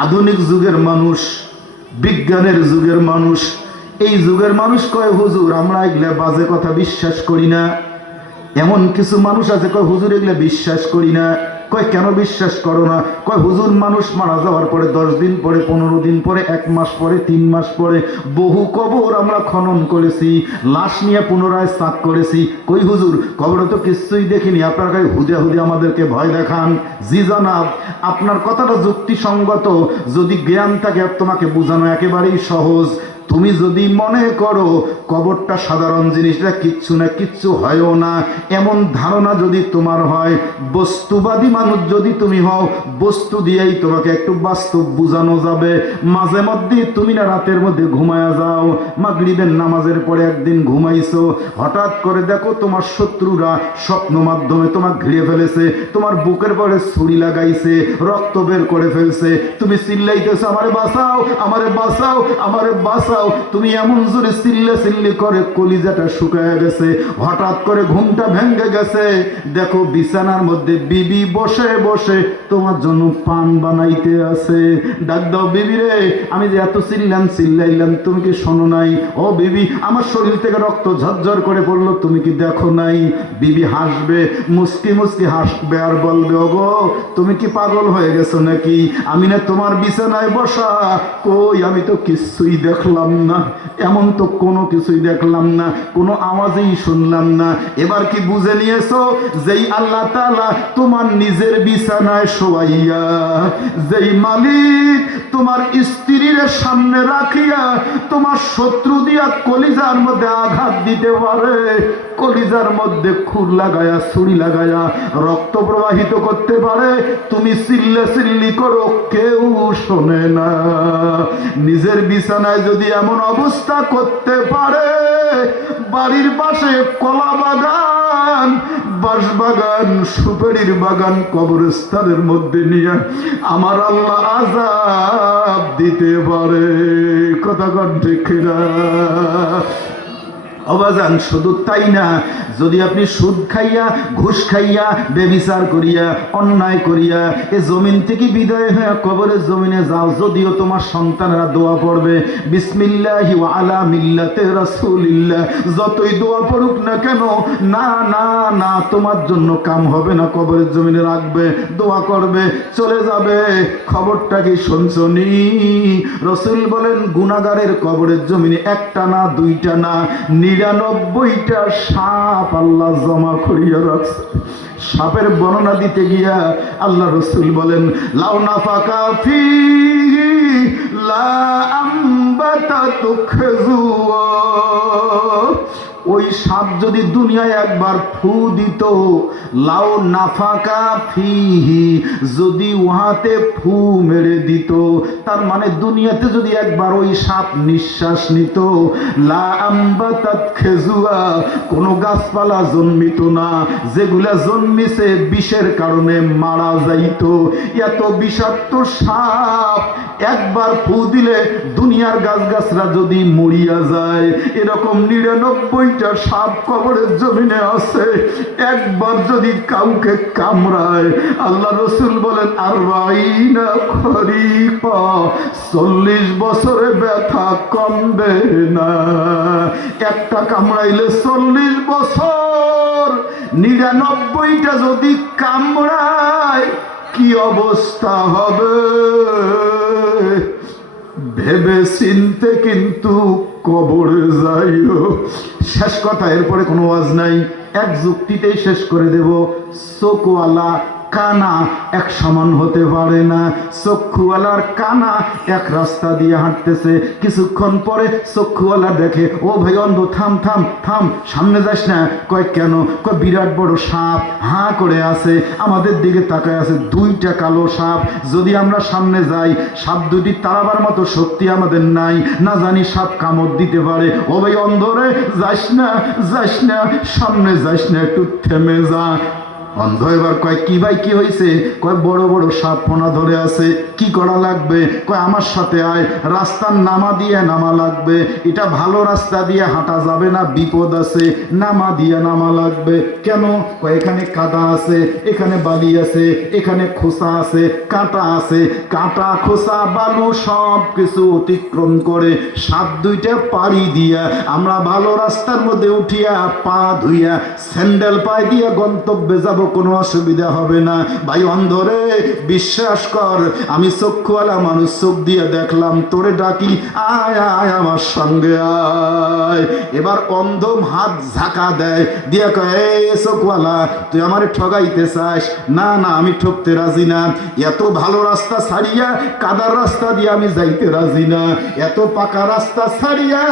আধুনিক যুগের মানুষ, বিজ্ঞানের যুগের মানুষ, এই যুগের মানুষ কয় হুজুর আমরা এগুলা বাজে কথা বিশ্বাস করি না। এমন কিছু মানুষ আছে কয় হুজুর এগুলা বিশ্বাস করি না। কয় কেন বিশ্বাস করো না? কয় হুজুর মানুষ মারা যাওয়ার পরে 10 দিন পরে, 15 দিন পরে, 1 মাস পরে, 3 মাস পরে বহু কবর আমরা খনন করেছি, লাশ নিয়ে পুনরায় সাফ করেছি। কই হুজুর কবরে তো কিছুই দেখিনি, আপনার কাছে হুদে হুদে আমাদেরকে ভয় দেখান। জি জনাব, আপনার কথাটা যুক্তিসঙ্গত, যদি জ্ঞান থাকে তোমাকে বোঝানো একেবারেই সহজ। তুমি যদি মনে করো কবরটা সাধারণ জিনিসটা কিচ্ছু না, কিচ্ছু হয়ও না, এমন ধারণা যদি তোমার হয়, বস্তুবাদী মানুষ যদি তুমি হও, বস্তু দিয়েই তোমাকে একটু বাস্তব বোঝানো যাবে। মাঝে মধ্যে তুমি না রাতের মধ্যে ঘুমায়া যাও, মাগরিবের নামাজের পরে একদিন ঘুমাইছো, হঠাৎ করে দেখো তোমার শত্রুরা স্বপ্ন মাধ্যমে তোমাকে ঘিরে ফেলেছে, তোমার বুকের পরে ছুরি লাগাইছে, রক্ত বের করে ফেলছে, তুমি চিল্লাইতেছো আমারে বাঁচাও, আমারে বাঁচাও, আমারে বাঁচাও। তুমি এমন জোরে চিল্লা চিল্লি করে কলিজাটা শুকায় গেছে, হঠাৎ করে ঘুমটা ভেঙে গেছে, দেখো বিছানার মধ্যে বিবি বসে বসে তোমার জন্য পান বানাইতে আছে। ডাক দাও, বিবি রে, আমি যে এত চিল্লাইলাম তুমি কি শোনো নাই? ও বিবি, আমার শরীর থেকে রক্ত ঝরঝর করে পড়লো, তুমি কি দেখো নাই? বিবি হাসবে, মুস্কি মুস্কি হাসবে আর বলবে, ওগো তুমি কি পাগল হয়ে গেছো নাকি? আমি না তোমার বিছানায় বসা। কই, আমি তো কিছুই দেখলাম না, এমন তো কোনো কিছুই দেখলাম না, কোনো আওয়াজই শুনলাম না। এবার কি বুঝে নিয়েছো? যেই আল্লাহ তাআলা তোমার নিজের বিছানায় শোয়াইয়া, যেই মালিক তোমার স্ত্রীর সামনে রাখিয়া তোমার শত্রু দিয়া কলিজার মধ্যে আঘাত দিতে পারে, কলিজার মধ্যে খুর লাগায়া, ছুরি লাগায়া রক্ত প্রবাহিত করতে পারে, তুমি চিল্লা চিল্লি করো, কেউ শোনে না। নিজের বিছানায় যদি এমন অবস্থা করতে পারে, বাড়ির পাশে কলা বাগান, বাঁশ বাগান, সুপারির বাগান, কবরস্থানের মধ্যে নিয়ে আমার আল্লাহ আযাব দিতে পারে। কথা কন ঠিক না? অবাজান, শুধু তাই না, যদি আপনি সুদ খাইয়া, ঘুষ খাইয়া, বেবিচার করিয়া, অন্যায় করিয়া এ জমিন থেকে বিদায় হয়ে কবরের জমিনে যাও, যদিও তোমার সন্তানরা দোয়া পড়বে বিসমিল্লাহি ওয়া আলা মিল্লাতে রাসূলিল্লাহ, যতই দোয়া পড়ুক না কেন, না না না, তোমার জন্য কাম হবে না, কবরের জমিনে রাখবে, দোয়া করবে, চলে যাবে। খবরটা কি শুনছনি? রাসূল বলেন গুনাহগারের কবরের জমিনে একটা না, দুইটা না, 99টা সাপ আল্লাহ জমা করিয়া রাখছে। সাপের বর্ণনা দিতে গিয়া আল্লাহ রাসূল বলেন, লাউ নাফাকা ফিহি লা আমবাতাতু খেজুয়া, ওই সাপ যদি দুনিয়ায় একবার ফু দিত, লাউ নাফাকা ফিহি, যদি উহাতে ফু মেরে দিত, তার মানে দুনিয়াতে যদি একবার ওই সাপ নিঃশ্বাস নিত, লা আমবাতাত খেজুয়া, কোনো গাছপালা জন্মিত না, যেগুলা জন্মিছে বিষের কারণে মারা যাইত। এত বিষাক্ত সাপ একবার ফু দিলে দুনিয়ার গাছগাছরা যদি মরিয়া যায়, এরকম 99টা সাপ কবরের জমিনে আছে। একবার যদি কাউকে কামড়ায়, আল্লাহ রাসূল বলেন 40 খরিফা, 40 বছরে ব্যথা কমবে না। একটা কামড়াইলে 40 বছর, 99টা যদি কামড়ায় কি অবস্থা হবে? ভেবে চিনতে কিন্তু কবরে যাইও। শেষ কথা, এরপরে কোনো ওয়াজ নাই, এক যুক্তিতেই শেষ করে দেব। চোখওয়ালা কানা এক সমান হতে পারে না। চক্ষুওয়ালার কানা এক রাস্তা দিয়ে হাঁটতেছে, কিছুক্ষণ পরে চক্ষুওয়ালা দেখে, ও ভাই অন্ধ, থাম থাম থাম, সামনে যাস না। কয় কেন? কয় বিরাট বড় সাপ হাঁ করে আছে, আমাদের দিকে তাকায় আছে, 2টা কালো সাপ, যদি আমরা সামনে যাই, সাপ দুটি তাড়াবার মতো শক্তি আমাদের নাই, না জানি সাপ কামড় দিতে পারে। ও ভাই অন্ধ রে, যাস না, যাস না, সামনে যাস না, একটু থেমে যা। অন্ধ এবার কয় কি ভাই কি হয়েছে? কয় বড় বড় সাপ পোনা ধরে আছে, কি করা লাগবে? কয় আমার সাথে আয়, রাস্তার নামা দিয়ে নামা লাগবে, এটা ভালো রাস্তা দিয়ে হাঁটা যাবে না, বিপদ আছে, নামা দিয়ে নামা লাগবে। কেন? কয় এখানে কাদা আছে, এখানে বালি আছে, এখানে খোসা আছে, কাঁটা আছে, কাঁটা খোসা বালু সব কিছু অতিক্রম করে সাপ দুইটা পাড়ি দিয়া আমরা ভালো রাস্তার মধ্যে উঠিয়া পা ধুইয়া স্যান্ডেল পায়ে দিয়ে গন্তব্যে যাব, কোনো অসুবিধা হবে না। ভাই অন্ধরে বিশ্বাস কর, আমি চক্ষুওয়ালা মানুষ, চোখ দিয়ে দেখলাম, তোরে ডাকি আয় আয় আমার সঙ্গে আয়। এবার অন্ধ হাত ঝাঁকা দেয়, দিয়া কয় এই চোখওয়ালা তুই আমারে ঠগাইতে চাস? না না, আমি ঠকতে রাজি না, এত ভালো রাস্তা ছাড়িয়া কাদার রাস্তা দিয়ে আমি যাইতে রাজি না, এত পাকা রাস্তা ছাড়িয়া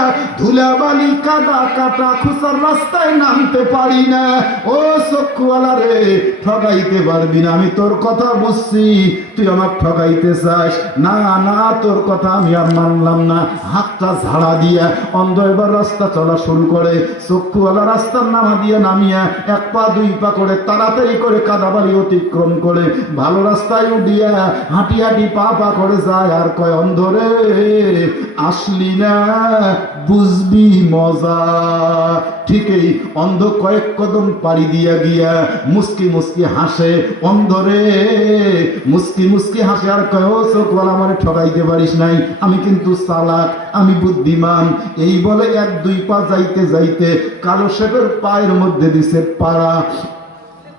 ধুলাবালি কাদা কাটা খুসার রাস্তায় নামতে পারি না। ও চক্ষুওয়ালা রে, ঠগাইতে পারবি না, আমি তোর কথা বুঝছি, তুই আমার ঠগাইতে চাস? না না, তোর কথা আমি আর মানলাম না। হাতটা ঝাড়া দিয়া অন্ধ এবার রাস্তা চলা শুরু করে। চক্ষুওয়ালা রাস্তার নামা দিয়ে নামিয়া এক পা দুই পা করে তাড়াতাড়ি করে কাদাবাড়ি অতিক্রম করে ভালো রাস্তায় উঠিয়া হাঁটি হাঁটি পা পা করে যায়। আর কয় অন্ধরে আসলি না, বুঝবি মজা। ঠিকই অন্ধ কয়েক কদম পাড়ি দিয়া গিয়া মুস্কি মুস্কি হাসে। অন্ধরে মুস্কি মুস্কি হাসে আর কয় ও চোখওয়ালা আমারে ঠকাইতে পারিস নাই, আমি কিন্তু চালাক, আমি বুদ্ধিমান। এই বলে এক দুই পা যাইতে যাইতে কালো সাপের পায়ের মধ্যে দিছে পাড়া।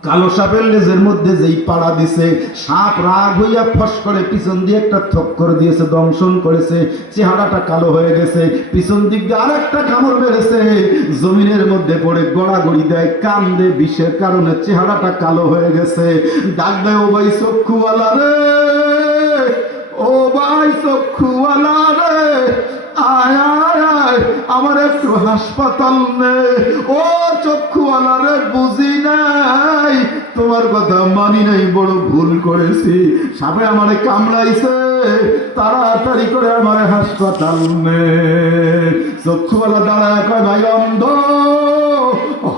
কালো সাপের লেজের মধ্যে যেই পাড়া দিছে, সাপ রাগ হইয়া ফস করে পিছন দিয়ে একটা থক্কর দিয়েছে, দংশন করেছে, চেহারাটা কালো হয়ে গেছে। পিছন দিক দিয়ে আরেকটা কামড় মেরেছে, জমিনের মধ্যে পড়ে গড়াগড়ি দেয়, কান্দে, বিষের কারণে চেহারাটা কালো হয়ে গেছে। ডাক দেয় ও ভাই চক্ষুওয়ালা রে, ও ভাই চক্ষুওয়ালা রে, আয় আয় আয়, আমার একটু হাসপাতাল নে। ও চক্ষুওয়ালা রে, বুঝি নাই, তোমার কথা মানি নাই, বড় ভুল করেছি, সাপে আমারে কামড়াইছে, তাড়াতাড়ি করে আমারে হাসপাতাল নে। চক্ষুওয়ালা দাঁড়ায় কয় ভাই অন্ধ,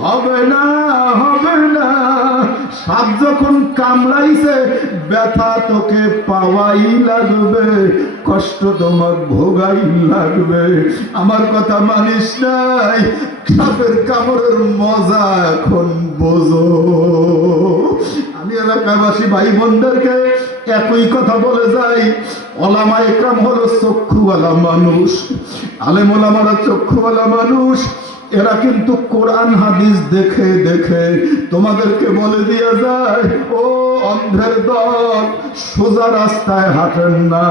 হবে না হবে না, সাপ যখন কামড়াইছে ব্যথা তোকে পাওয়াই লাগবে, কষ্ট তোমার ভোগাই লাগবে, আমার কথা মানিস নাই, সাপের কামড়ের মজা এখন বোঝো। আমি এলাকাবাসী ভাই বোনদেরকে একই কথা বলে যাই, ওলামা একরাম হলো চক্ষুওয়ালা মানুষ, আলেম ওলামারা চক্ষুওয়ালা মানুষ। এরা কিন্তু কোরআন হাদিস দেখে দেখে তোমাদেরকে বলে দিয়ে যায়, ও অন্ধের দল, সোজা রাস্তায় হাঁটেন না,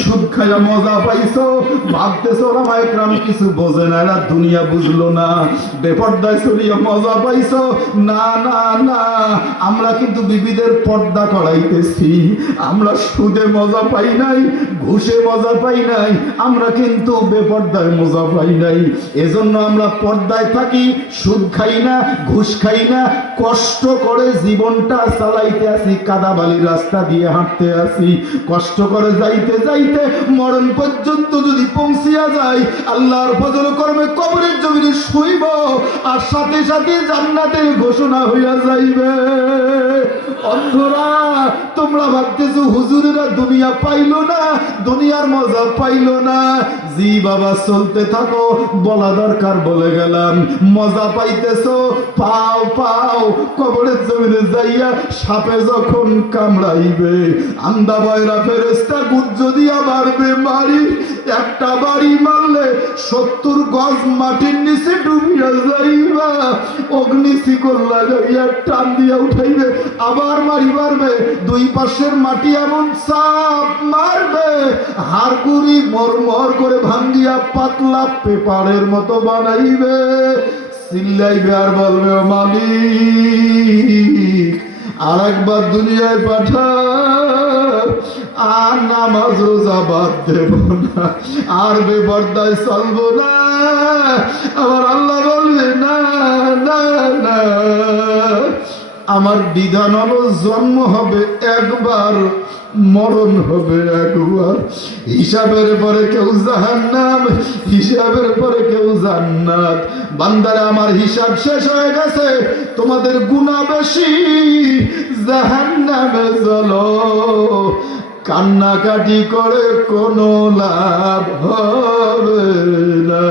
সুদ খাইয়া মজা পাইছো, ভাবতেছো ওলামা একরাম কিছু বোঝে না, এরা দুনিয়া বুঝলো না, বেপর্দায় চলিয়া মজা পাইছো। না না না, আমরা কিন্তু বিবিদের পর্দা করাইতেছি, আমরা সুদে মজা পাই নাই, ঘুষে মজা পাই নাই, আমরা কিন্তু বেপর্দায় মজা পাই নাই। এজন্য আমরা পর্দায় থাকি, সুদ খাই না, ঘুষ খাই না, কষ্ট করে জীবনটা চালাইতে আসি, কাদাবালি রাস্তা দিয়ে হাঁটতে আসি, কষ্ট করে যাইতে যাইতে মরণ পর্যন্ত যদি পৌঁছিয়া যাই, আল্লাহর ফজল কর্মে কবরের জমিনে শুইব, আর সাথে সাথে জান্নাতের ঘোষণা হইয়া যাইবে। অন্ধরা, তোমরা ভাবতেছো হুজুরেরা দুনিয়া পাইলো না, দুনিয়ার মজা পাইলো না। জি বাবা, চলতে থাকো, বলা দরকার বলে গেলাম। মজা পাইতেছো, পাও পাও, কবরের জমিনে যাইয়া সাপে যখন কামড়াইবে, আন্দা বয়রা ফেরেশতা গুজ্জ দিয়া মারবে বাড়ি, একটা বাড়ি মারলে 70 গজ মাটির নিচে ডুবিয়া যাইবা, অগ্নি শিকল লাগাইয়া টান দিয়া উঠাইবে, আবার মারি মারবে, দুই পাশের মাটি এমন চাপ মারবে, হাড়গুড়ি মরমর করে ভাঙ্গিয়া পাতলা পেপারের মতো বানাইবে, চিল্লাইবে আর বলবে মালিক আরেকবার দুনিয়ায় পাঠা, আর নামাজ রোজা বাদ দেব না, আর বেপর্দায় চলবো না। আমার আল্লাহ বলবে না না না, আমার বিধান হলো জন্ম হবে একবার, মরণ হবে একবার, হিসাবের পরে কেউ জাহান্নাম, হিসাবের পরে কেউ জান্নাত। বান্দারা আমার হিসাব শেষ হয়ে গেছে, তোমাদের গুনাহ বেশি, জাহান্নামে চলো। কান্নাকাটি করে কোনো লাভ হবে না।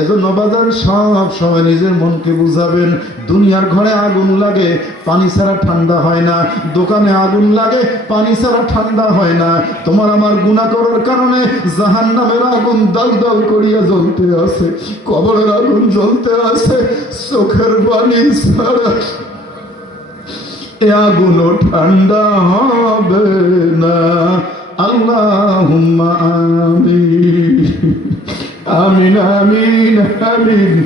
এজন্য বাজান সব সময় নিজের মনকে বুঝাবেন, দুনিয়ার ঘরে আগুন লাগে, পানি ছাড়া ঠান্ডা হয় না। দোকানে আগুন লাগে, পানি ছাড়া ঠান্ডা হয় না। তোমার আমার গুনাহ করার কারণে জাহান্নামের আগুন দাউ দাউ করিয়া জ্বলতে আছে, কবরের আগুন জ্বলতে আছে। চোখের পানি ছাড়া এ আগুনও ঠান্ডা হবে না। আল্লাহুম্মা আমিন, আমিন, আমিন, আমিন।